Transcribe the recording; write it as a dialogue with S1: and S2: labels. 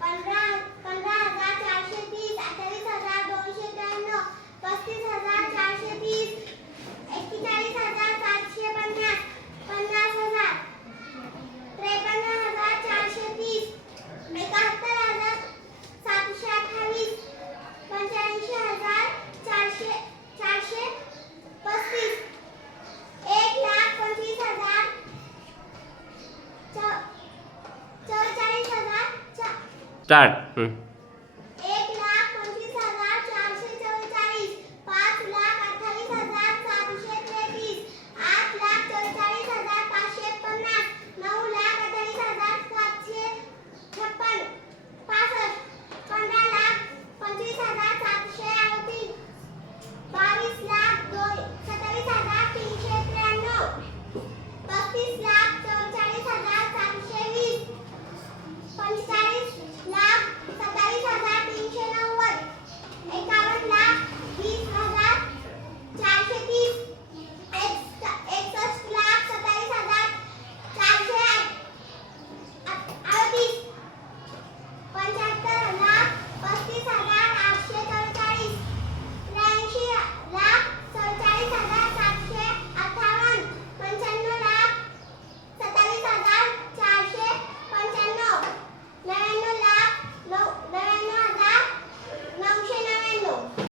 S1: पंधरा
S2: that